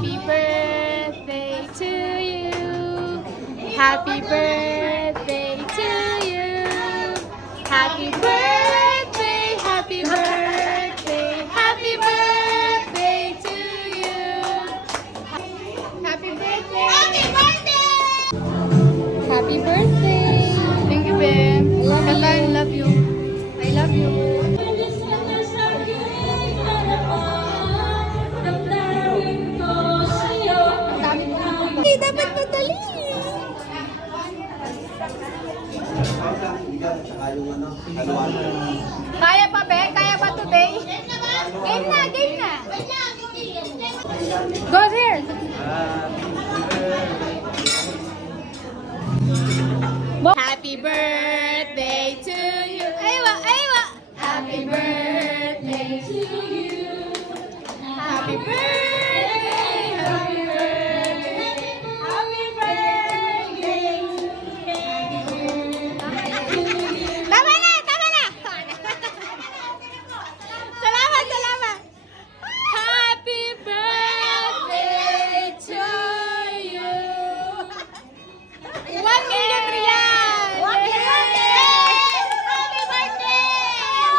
Happy birthday to you. Happy birthday to you. Happy birthday, happy birthday, happy birthday to you. Happy birthday. Happy birthday. Happy birthday. Thank you, babe. I love you. I love you. Dapat madali. Kaya pa, be? Kaya pa today? Game na, game na. Go here. Happy birthday to you. Aywa, aywa. Happy birthday to you. Happy birthday, happy birthday. Happy birthday to you. Tama na, tama na. Salamat, salamat. Happy birthday to you. 1 million real. Happy birthday. Happy birthday.